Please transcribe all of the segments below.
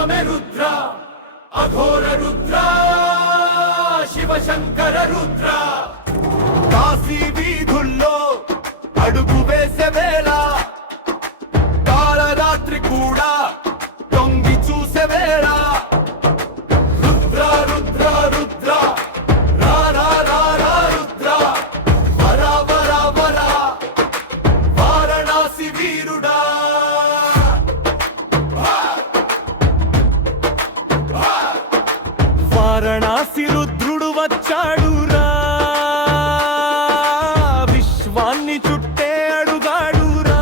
రూపమే రుద్ర అఘోర రుద్ర శివశంకర రుద్ర కాశీ వీధుల్లో అడుగు వేసే వేళ కాళరాత్రి కూడా తొంగి చూసే వేళ రుద్ర రుద్ర రుద్ర రా రా రా రా రుద్ర వర వర వర వారణాసి వీరుడా వారణాసి రుద్రుడు వచ్చాడురా విశ్వాన్ని చుట్టే అడుగాడురా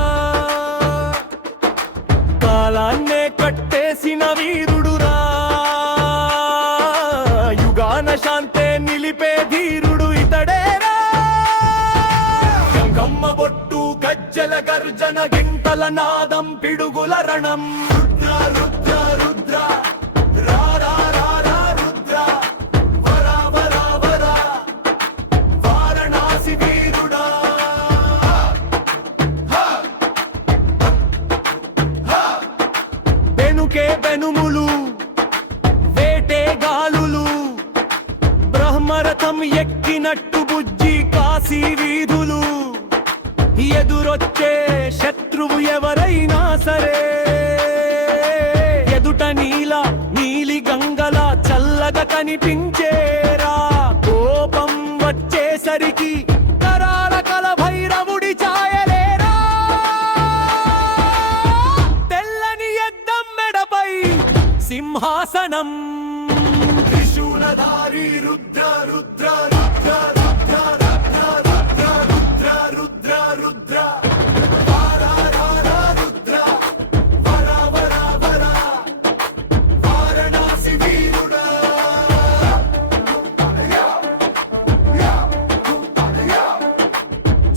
కాలాన్నే కట్టేసిన వీరుడురా యుగాన శాంతే నిలిపే ధీరుడు ఇతడేరా గంగమ్మ బొట్టు గజ్జల గర్జన గింటల నాదం పిడుగుల రణం రుద్ర రుద్ర రుద్ర రా రా రా రా రుద్ర వర వర వర వారణాసి వీరుడా బెనుకే బెనుములు వేటే గాలులు బ్రహ్మరథం ఎక్కినట్టు బుజ్జి కాశీ వీధులు ఎదురొచ్చే శత్రువు ఎవరైనా సరే ఎదుట నీలి గంగల చల్లగా కనిపించేరా కోపం వచ్చేసరికి కరాల కల భైరవుడి ఛాయలేరా తెల్లని ఎద్దం మెడపై సింహాసనం త్రిశూలధారి రుద్ర రుద్ర రుద్ర రుద్ర రుద్ర రుద్ర రుద్ర రుద్ర వర వర రుద్ర వర వర వర వారణాసి వీరుడా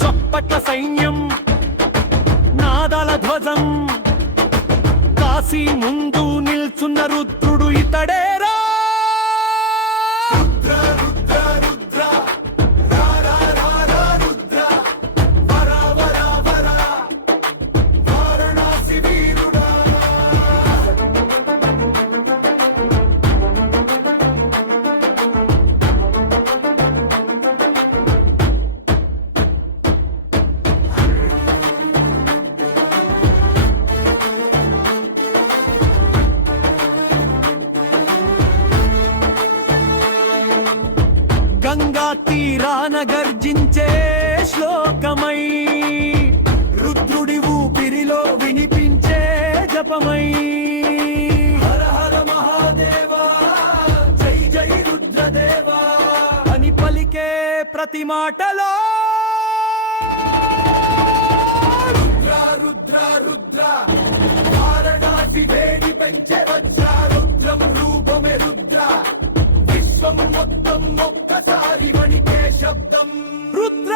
చప్పట్ల సైన్యం నాదాల ధ్వజం కాశీ ముందు నిల్చున్న రుద్రుడు ఇతడేరా రుద్ర రుద్ర రుద్ర రా రా రా రా రుద్ర వర వర వర వారణాసి వీరుడా గంగా తీరాన గర్జించే శ్లోకమై రుద్రుడి ఊపిరిలో వినిపించే జపమై హర హర మహాదేవా జై జై రుద్రదేవా అని పలికే ప్రతి మాటలో రుద్ర రుద్ర రుద్ర వారణాసి వేడి పెంచే వజ్ర రుద్రం రూపమే రుద్ర విశ్వం మొత్తం ఒక్కసారి వణికే శబ్దం రుద్ర